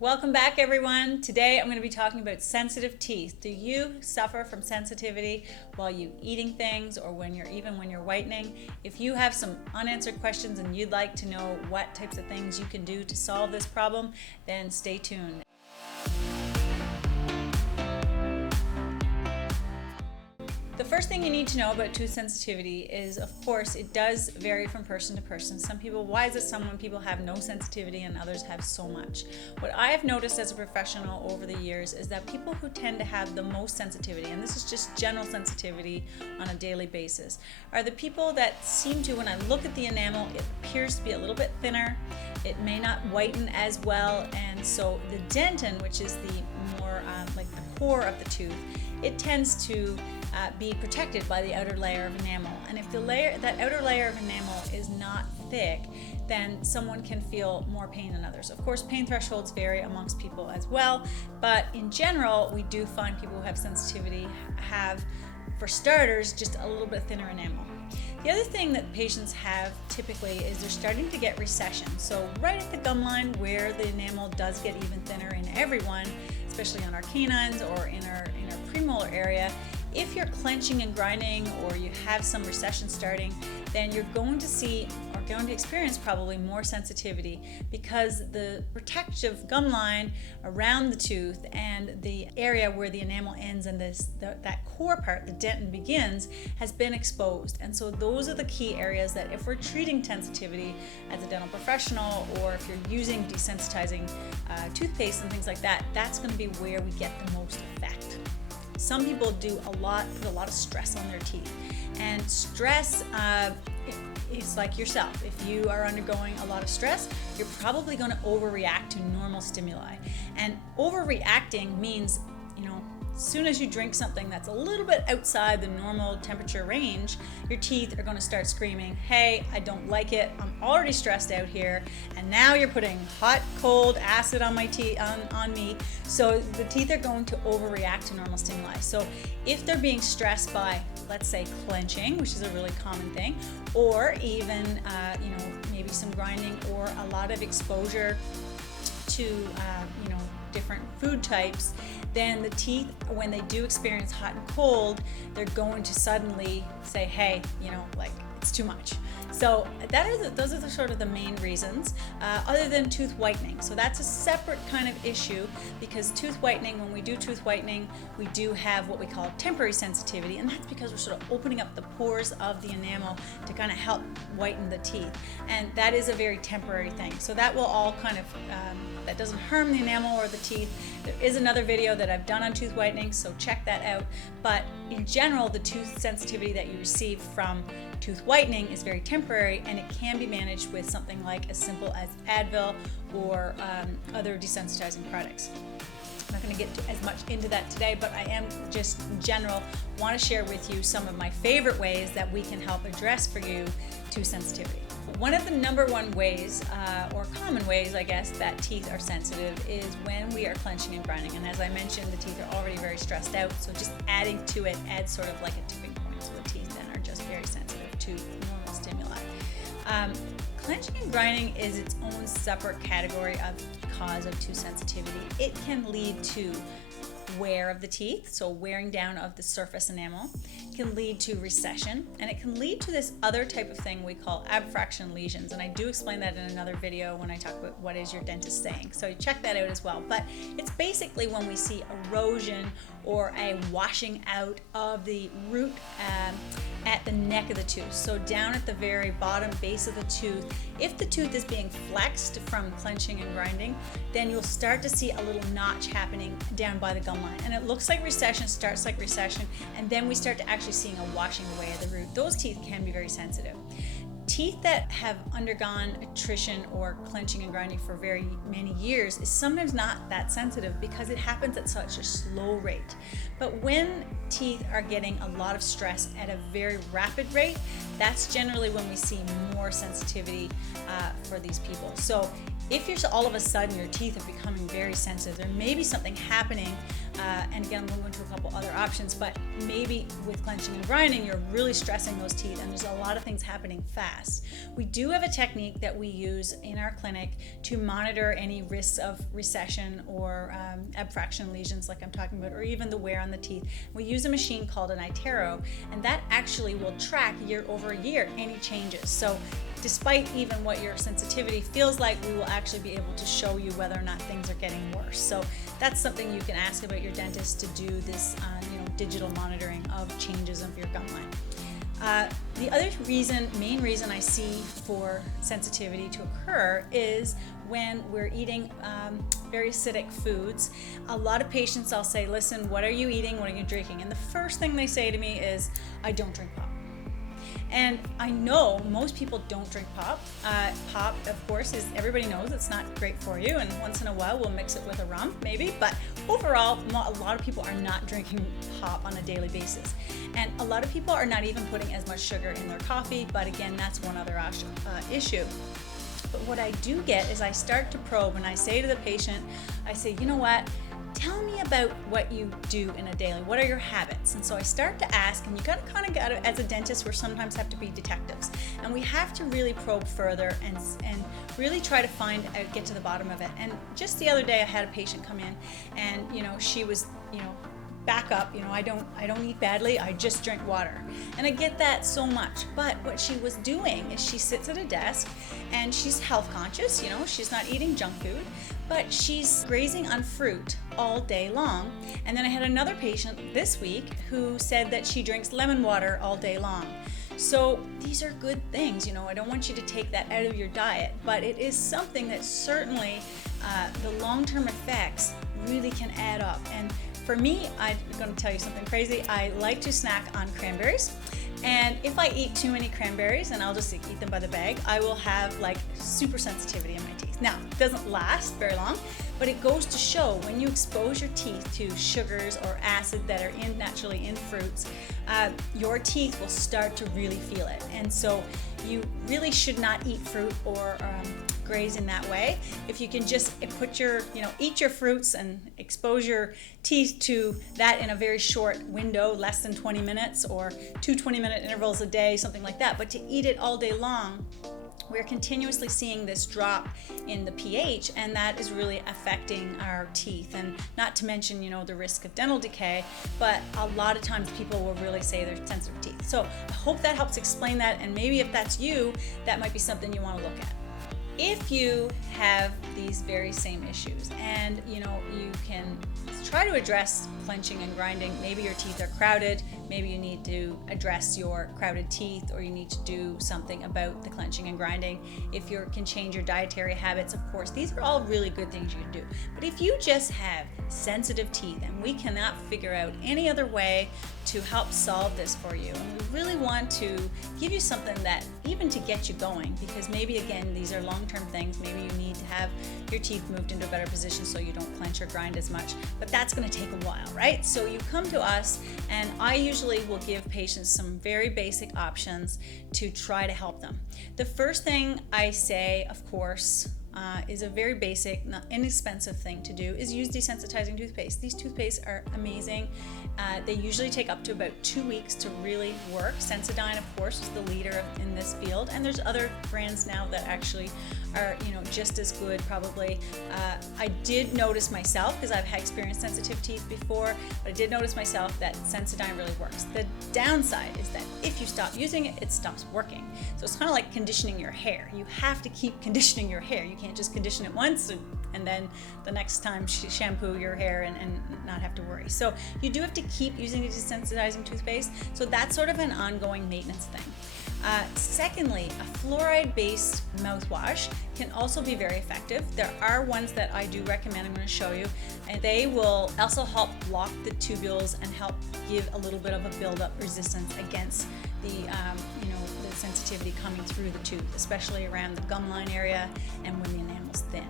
Welcome back, everyone. Today I'm going to be talking about sensitive teeth. Do you suffer from sensitivity while you eating things or when you're whitening? If you have some unanswered questions and you'd like to know what types of things you can do to solve this problem, then stay tuned. The first thing you need to know about tooth sensitivity is, of course, it does vary from person to person. Some people have no sensitivity and others have so much. What I have noticed as a professional over the years is that people who tend to have the most sensitivity, and this is just general sensitivity on a daily basis, are the people that seem to, when I look at the enamel, it appears to be a little bit thinner. It may not whiten as well, and so the dentin, which is the more like the core of the tooth, it tends to be protected by the outer layer of enamel. And if that outer layer of enamel is not thick, then someone can feel more pain than others. Of course, pain thresholds vary amongst people as well, but in general, we do find people who have sensitivity have, for starters, just a little bit thinner enamel. The other thing that patients have typically is they're starting to get recession. So right at the gum line where the enamel does get even thinner in everyone, especially on our canines or in our premolar area, if you're clenching and grinding or you have some recession starting, then you're going to experience probably more sensitivity because the protective gum line around the tooth and the area where the enamel ends and that core part, the dentin, begins, has been exposed. And so those are the key areas that if we're treating sensitivity as a dental professional, or if you're using desensitizing toothpaste and things like that, that's going to be where we get the most effect. Some people put a lot of stress on their teeth, and stress is like yourself. If you are undergoing a lot of stress, you're probably going to overreact to normal stimuli. And overreacting means, as soon as you drink something that's a little bit outside the normal temperature range, your teeth are going to start screaming, "Hey, I don't like it. I'm already stressed out here, and now you're putting hot, cold acid on my teeth, on me." So the teeth are going to overreact to normal stimuli. So if they're being stressed by, let's say, clenching, which is a really common thing, or even maybe some grinding or a lot of exposure to different food types, then the teeth, when they do experience hot and cold, they're going to suddenly say, "Hey, it's too much." So those are the sort of the main reasons, other than tooth whitening. So that's a separate kind of issue, because tooth whitening, when we do tooth whitening, we do have what we call temporary sensitivity, and that's because we're sort of opening up the pores of the enamel to kind of help whiten the teeth, and that is a very temporary thing. So that will all kind of that doesn't harm the enamel or the teeth. There is another video that I've done on tooth whitening, so check that out. But in general, the tooth sensitivity that you receive from tooth whitening is very temporary, and it can be managed with something like as simple as Advil or other desensitizing products. I'm not going to get as much into that today, but I am just in general want to share with you some of my favorite ways that we can help address for you tooth sensitivity. One of the number one ways, or common ways, I guess, that teeth are sensitive is when we are clenching and grinding. And as I mentioned, the teeth are already very stressed out, so just adding to it adds sort of like a tipping point. So the teeth then are just very sensitive to normal stimuli. Clenching and grinding is its own separate category of cause of tooth sensitivity. It can lead to wear of the teeth, so wearing down of the surface enamel. It can lead to recession, and it can lead to this other type of thing we call abfraction lesions, and I do explain that in another video when I talk about what is your dentist saying, so check that out as well. But it's basically when we see erosion or a washing out of the root at the neck of the tooth, so down at the very bottom base of the tooth. If the tooth is being flexed from clenching and grinding, then you'll start to see a little notch happening down by the gum line, and it looks like recession, starts like recession, and then we start to actually seeing a washing away of the root. Those teeth can be very sensitive. Teeth that have undergone attrition or clenching and grinding for very many years is sometimes not that sensitive because it happens at such a slow rate. But when teeth are getting a lot of stress at a very rapid rate, that's generally when we see more sensitivity for these people. So if all of a sudden your teeth are becoming very sensitive, there may be something happening, and again, we'll go into a couple other options, but maybe with clenching and grinding, you're really stressing those teeth and there's a lot of things happening fast. past. We do have a technique that we use in our clinic to monitor any risks of recession or abfraction lesions like I'm talking about, or even the wear on the teeth. We use a machine called an iTero, and that actually will track year over year any changes. So despite even what your sensitivity feels like, we will actually be able to show you whether or not things are getting worse. So that's something you can ask about your dentist to do this digital monitoring of changes of your gum line. The other main reason I see for sensitivity to occur is when we're eating very acidic foods. A lot of patients, I'll say, listen, what are you eating? What are you drinking? And the first thing they say to me is, I don't drink pop. And I know most people don't drink pop. Pop, of course, everybody knows it's not great for you, and once in a while we'll mix it with a rum, maybe, but overall, a lot of people are not drinking pop on a daily basis. And a lot of people are not even putting as much sugar in their coffee, but again, that's one other issue. But what I do get is I start to probe, and I say to the patient, I say, you know what? Tell me about what you do in a daily. What are your habits? And so I start to ask, and you got to as a dentist, we sometimes have to be detectives, and we have to really probe further and really try to get to the bottom of it. And just the other day, I had a patient come in, and she was back up, I don't eat badly, I just drink water. And I get that so much. But what she was doing is she sits at a desk and she's health conscious, she's not eating junk food, but she's grazing on fruit all day long. And then I had another patient this week who said that she drinks lemon water all day long. So these are good things, I don't want you to take that out of your diet, but it is something that certainly the long-term effects really can add up. And for me, I'm going to tell you something crazy. I like to snack on cranberries. And if I eat too many cranberries, and I'll just eat them by the bag, I will have super sensitivity in my teeth. Now, it doesn't last very long, but it goes to show when you expose your teeth to sugars or acid that are naturally in fruits, your teeth will start to really feel it. And so you really should not eat fruit or graze in that way. If you can just eat your fruits and expose your teeth to that in a very short window, less than 20 minutes or 2 20-minute intervals a day, something like that. But to eat it all day long, we're continuously seeing this drop in the pH, and that is really affecting our teeth. And not to mention, the risk of dental decay, but a lot of times people will really say they're sensitive teeth. So I hope that helps explain that, and maybe if that's you, that might be something you want to look at. If you have these very same issues and you can try to address clenching and grinding, maybe your teeth are crowded, maybe you need to address your crowded teeth, or you need to do something about the clenching and grinding. If you can change your dietary habits, of course, these are all really good things you can do. But if you just have sensitive teeth and we cannot figure out any other way to help solve this for you, and we really want to give you something that even to get you going, because maybe again these are long-term things, maybe you need to have your teeth moved into a better position so you don't clench or grind as much, but that's going to take a while, right? So you come to us, and I usually will give patients some very basic options to try to help them. The first thing I say, of course, is a very basic, not inexpensive thing to do, is use desensitizing toothpaste. These toothpastes are amazing. They usually take up to about 2 weeks to really work. Sensodyne, of course, is the leader in this field, and there's other brands now that actually are just as good probably. I did notice myself, because I've had experienced sensitive teeth before, but I did notice myself that Sensodyne really works. The downside is that if you stop using it, it stops working. So it's kind of like conditioning your hair. You have to keep conditioning your hair. You can't just condition it once and then the next time shampoo your hair and not have to worry. So you do have to keep using a desensitizing toothpaste. So that's sort of an ongoing maintenance thing. Secondly, a fluoride-based mouthwash can also be very effective. There are ones that I do recommend, I'm going to show you, and they will also help block the tubules and help give a little bit of a build-up resistance against the sensitivity coming through the tooth, especially around the gum line area and when the enamel's thin.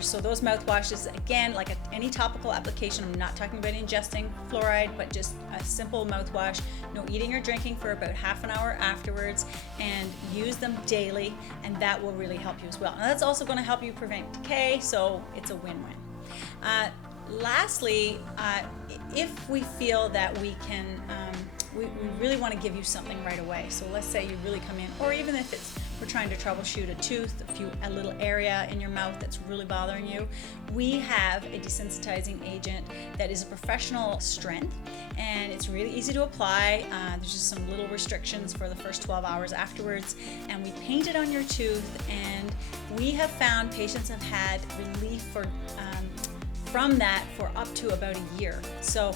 So those mouthwashes, again, like any topical application, I'm not talking about ingesting fluoride, but just a simple mouthwash, no eating or drinking for about half an hour afterwards, and use them daily, and that will really help you as well. Now that's also going to help you prevent decay, so it's a win-win. Lastly, if we feel that we we really want to give you something right away. So let's say you really come in, or even if we're trying to troubleshoot a tooth, a little area in your mouth that's really bothering you, we have a desensitizing agent that is a professional strength, and it's really easy to apply. There's just some little restrictions for the first 12 hours afterwards, and we paint it on your tooth, and we have found patients have had relief from that for up to about a year. So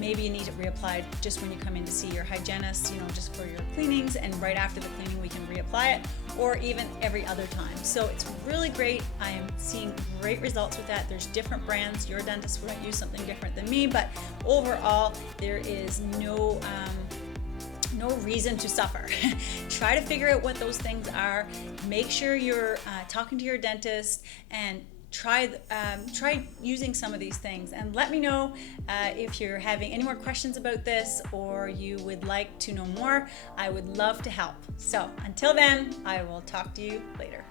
maybe you need it reapplied just when you come in to see your hygienist, just for your cleanings, and right after the cleaning we can reapply it, or even every other time. So it's really great. I am seeing great results with that. There's different brands. Your dentist might use something different than me, but overall there is no reason to suffer. Try to figure out what those things are. Make sure you're talking to your dentist, and try using some of these things, and let me know if you're having any more questions about this, or you would like to know more. I would love to help. So until then, I will talk to you later.